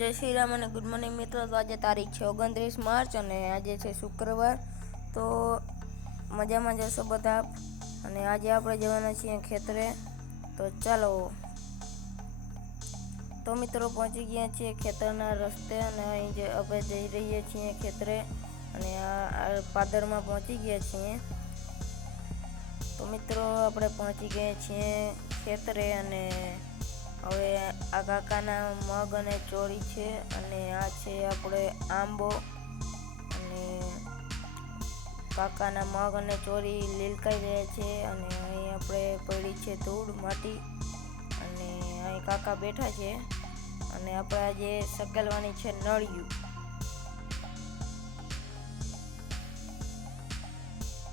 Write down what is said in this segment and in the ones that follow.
જય શ્રી રામ અને good morning મિત્રો. તો આજે તારીખ છે ઓગણત્રીસ માર્ચ અને આજે છે શુક્રવાર. તો મજામાં જશો બધા? અને આજે આપણે જવાના છીએ ખેતરે. તો ચાલો. તો મિત્રો પહોંચી ગયા છીએ ખેતરના રસ્તે અને અહીં જે આપણે જઈ રહીએ છીએ ખેતરે અને આ પાદરમાં પહોંચી ગયા છીએ. તો મિત્રો આપણે પહોંચી ગયા છીએ ખેતરે અને હવે આ કાકાના મગ અને ચોરી છે અને આ છે આપણે આંબો અને કાકાના મગ અને ચોરી લીલકાઈ રહ્યા છે અને અહીં આપણે પડી છે ધૂળ, માટી અને અહીં કાકા બેઠા છે અને આપણે આજે સગલવાની છે નળિયું.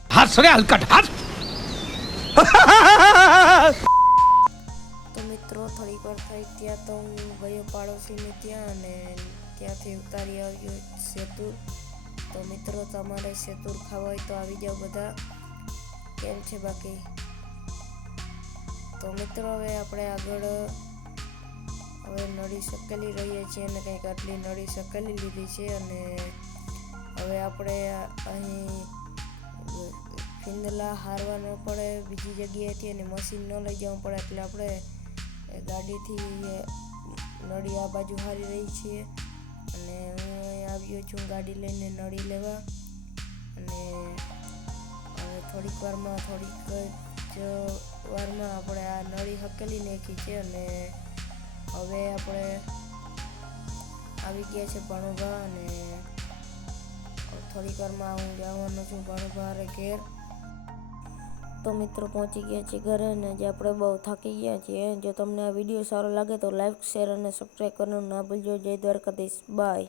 હાથ સરે હલકટ, હાથ! મિત્રો થોડીક થઈ ત્યાં તો હું ગયો પાડોશીને ત્યાં અને ત્યાંથી ઉતારી આવ્યો સેતુર. તો મિત્રો, તમારે સેતુર ખાવા હોય તો આવી જાઓ બધા. કેમ છે બાકી? તો મિત્રો, હવે આપણે આગળ, હવે નળી શકેલી રહીએ છીએ અને કંઈક આટલી નળી શકેલી લીધી છે અને હવે આપણે અહીં ફિંદલા હારવા ન પડે બીજી જગ્યાએથી અને મશીન ન લઈ જવું પડે એટલે આપણે ગાડીથી નળી આ બાજુ હારી રહી છીએ અને હું અહીં આવ્યો છું ગાડી લઈને નળી લેવા. અને થોડીક વારમાં, થોડીક જ વારમાં આપણે આ નળી હકેલી નાખી છે અને હવે આપણે આવી ગયા છે ભણુભા અને થોડીક વારમાં હું જવાનો છું ભણુભા ઘેર. તો મિત્રો પહોંચી ગયા છીએ ઘરે અને જે આપણે બહુ થાકી ગયા છીએ. જો તમને આ વીડિયો સારો લાગે તો લાઈક શેર અને સબસ્ક્રાઈબ કરવાનું ના ભૂલજો. જય દ્વારકાધીશ. બાય